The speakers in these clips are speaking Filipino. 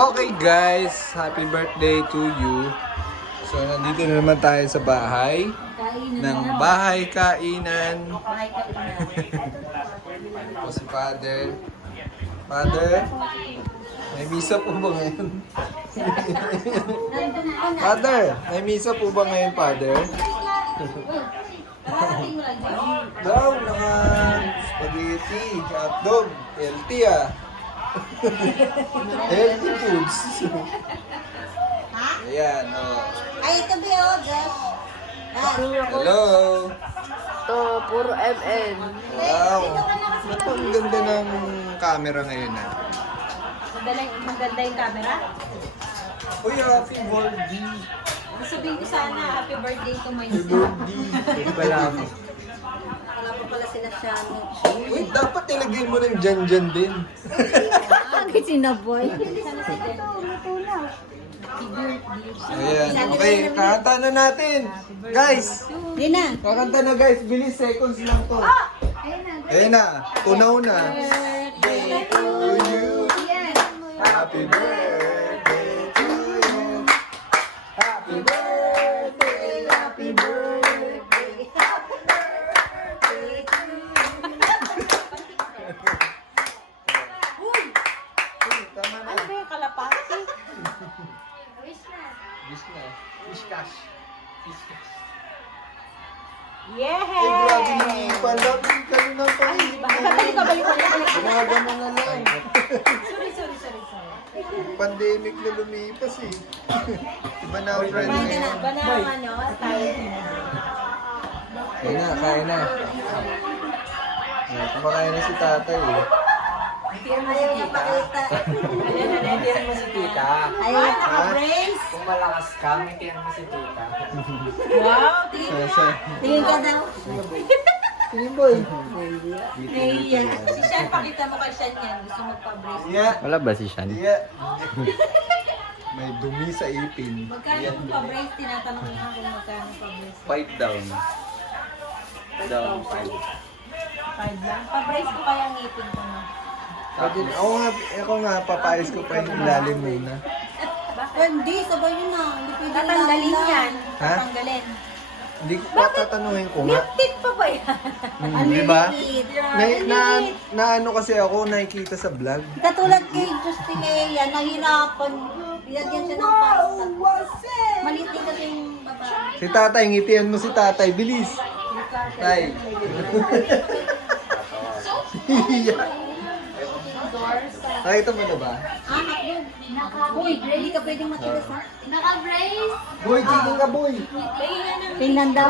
Okay guys, happy birthday to you. So nandito na naman tayo sa bahay. Bahay kainan. Ito si Father. Father, may misa po ba ngayon? Father, may misa po ba ngayon, Father? Daw, naka spaghetti, hotdog, healthy healthy foods. Ayan, oh. Ay, ito ba yun, Josh? Hello. To, puro MN. Wow. Ba't ang ganda ng camera ngayon Maganda yung camera? Uy, happy birthday. Sabihin ko sana, happy birthday to my Happy son. birthday. Hindi pala ako. Wala pa pala sila Shani. Uy, dapat nilagay mo ng dyan din. Bakit sinaboy? Sana si Jen. Happy birthday. Ayan, okay, kakanta na natin. Guys, Hindi na. kakanta na guys, bilis, seconds lang to. Ayan na, tunaw na. Birthday to you. Happy birthday to you. Happy birthday, happy birthday. Uy, tama na. Ano ba yung kalapati? Wish na. Wish cash. Wish cash. Yeah! Eh, grabe na yung palapin ka rin ng Balik ko. Gumagano na lang. Sorry. Pandemic na lumipas eh. Iba na ang friend Kumain ka na. ngayon. Ba na ang ano? Tayo. Kain na. Kumakain na si tatay eh. Ayaw niya pakita. Ngitian mo si tita. Ayaw naka-brace. Kung malakas ka, ngitian mo si tita. Wow, tingin ka daw. Tingin boy. Naiiyan. Si Sean, pakita mo kay Sean yan. Gusto magpa-brace. Yeah. Wala ba si Sean? Yeah. May dumi sa ipin. Magkano kung pa-brace? Tinatanong niya kung magkano pa-brace. 5 down. Down 5. 5 lang. Pa-brace ko kaya ang ipin ko na. Ako nga, papayos ko pa yung ilalim muna. Hindi, sabay yun na. Hindi pwede tatanggalin yan. Ha? Tatanggalin. Hindi ko pa tatanungin ko nga. Lipstick pa ba yan? Di ba? Liliit. Na ano kasi ako nakikita sa vlog. Katulad kay Justin Ea, nahirapan. Ilagyan siya ng pasta. Maliit din kasi yung babae. Si tatay, ngitian mo si tatay. Bilis. Tay. Nakita mo na ba? Uy, hindi ka pwedeng matigas ha? Naka-brace. Boy, tingin ka boy. Tingnan daw.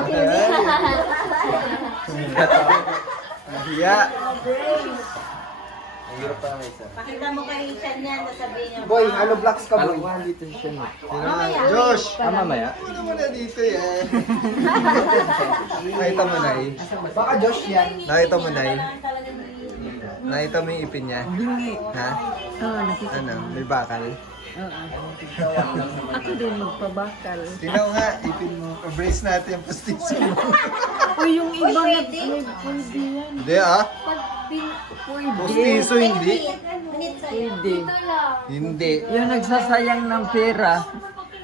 Nahiya. Ang hirap pa na isa. Pakita mo kay Sean yan, sasabihin niya. Boy, ano blocks ka boy? dito si Sean. Josh! Mamaya. Tingnan mo na dito yan. Nakita mo na eh. Baka Josh yan. Nakita mo na eh. Nakita mo yung ipin niya? Ha? Ano? May bakal? Ako din magpabakal. Tingnan mo nga, ipin mo. Brace natin yung postiso mo. Uy, yung iba na pwede. may pwede yan. Hindi ah. Pwede. Postiso hindi. Pwede. Hindi. Yung nagsasayang ng pera.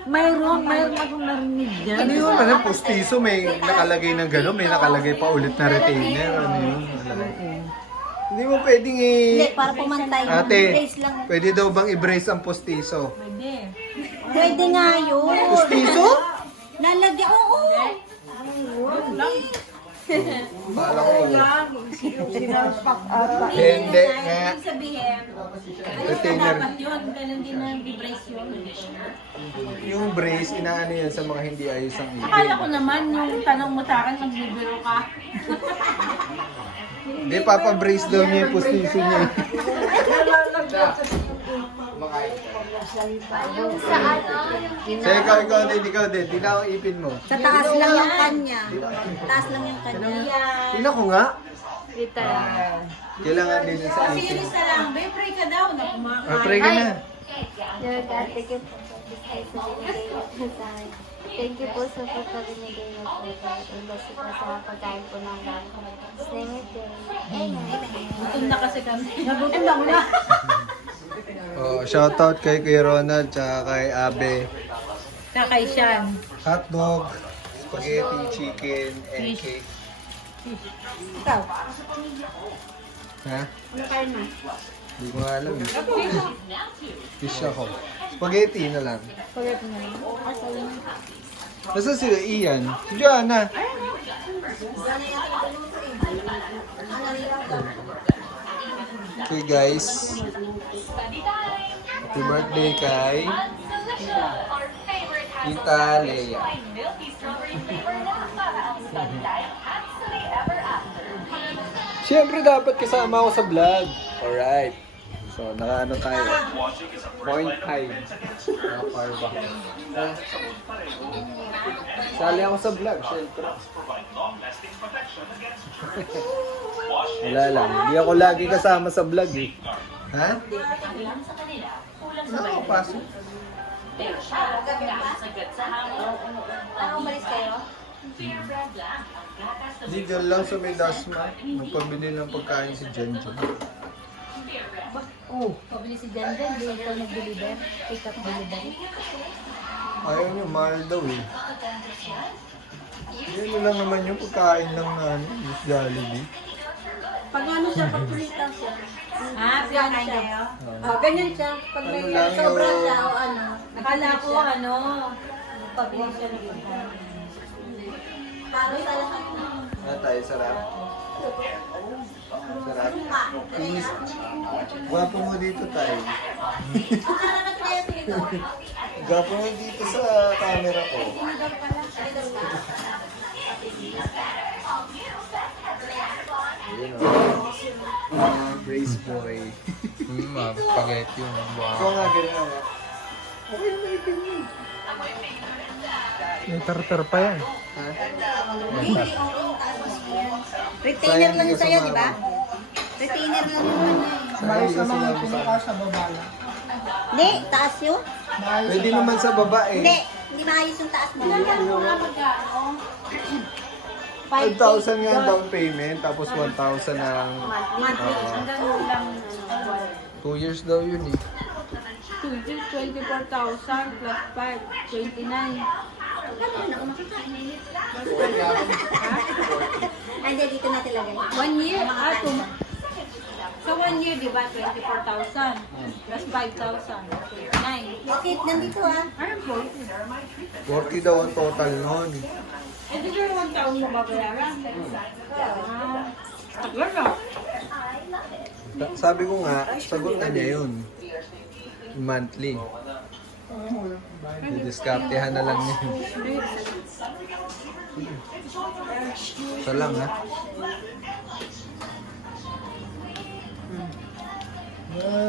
Mayroon akong narinig dyan. Ano yun? Ano? Postiso may nakalagay ng gano'n, may nakalagay pa ulit na retainer. Ano yun? Hindi mo pwedeng Hindi, para pumantay. Ate, Brace lang. pwede daw bang i-brace ang postiso? Pwede nga yun. Postiso? Lalagyan, oo. Bala ko. Sinaspak ata. Hindi nga. Ibig sabihin, Retainer. dapat yun. Ganun din ang brace yun. Yung brace, inaano yan sa mga hindi ayos ang Akala ipin. ko naman, yung tanong mo sa akin, magbibiro ka. Hindi, papabrace daw niya yung postiso niya. Yung sa ano, yung So, ikaw din. Tingnan ang ipin mo. Sa taas lang yung kanya. Taas lang yung kanya. Tingnan ko nga. Kita. Kailangan din yun sa ipin. Serious na lang. Be, pray ka daw. Na kumakain. Pray ka na. Dear God, thank you po sa bisay sa binigay mo po sa akin. Thank you po sa pagkabinigay mo po sa akin. Basta po sa pagkain po ng lahat. Name it, Amen. Gutom na kasi kami. Nagutom na muna. Oh, shoutout kay Kuya Ronald tsaka kay Abe. Kay Sean. Hotdog, spaghetti, chicken, and cake. Ikaw. Ha? Ano kain mo? Hindi ko nga alam. Fish ako. Spaghetti na lang. Pagkat mo rin. Basta sila Ian. Si Joanna. Okay guys. Happy birthday kay Tita Leia. Siyempre dapat kasama ako sa vlog. Alright. So, nakaano tayo. Point high. Nakapar ba? Sali ako sa vlog, siyempre. Wala lang. Hindi ako lagi kasama sa vlog eh. Ha? Oo, pasok. Ano, umalis kayo? Hindi, dyan lang sa may Dasma. Magpabili ng pagkain si Jenjo. Pabili si Janjan, di ikaw nag-deliver. Pick up delivery. Ayaw niyo, mahal daw eh. Yan lang naman yung pagkain ng Miss Jollibee. Pag ano siya, pag pulita siya. Ganyan siya. Ganyan siya. Pag may Ano lang sobra yung- siya o ano. Nakala ko ano. Pabili siya ng Para sa lahat. Ano tayo, sarap? Sarap? Inis. Gwapo mo dito tayo. Gwapo mo dito sa camera ko. Yun o. Brace boy. Spaghetti yung Ikaw nga, ganyan nga. Okay na ipin mo. May tartar pa yan. Ha? Retainer lang yun sa'yo, di ba? Retainer lang yun kanya eh. Ayos naman yung pinukas sa Hindi, taas yun. Pwede naman sa baba eh. Hindi, hindi maayos yung taas mo. 5,000 nga ang down payment, tapos 1,000 ang Monthly. Hanggang lang. 2 years daw yun eh. 24,000 plus 5, 29. Hindi, dito natin lagay. 1 year, sa 1 year, di ba, 24,000 plus 5,000, 29. Bakit? Nandito ah. Ano po? 40 daw ang total nun. Eh, di ba 1 taon mo babayaran? Tagal na. Sabi ko nga, sagot na niya yun. Monthly. Didiskartehan na lang niya. Ito lang ha.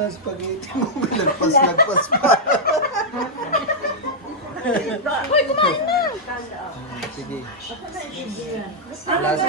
Spaghetti mo. Lagpas pa. Uy, kumain na! Sige. Wala sa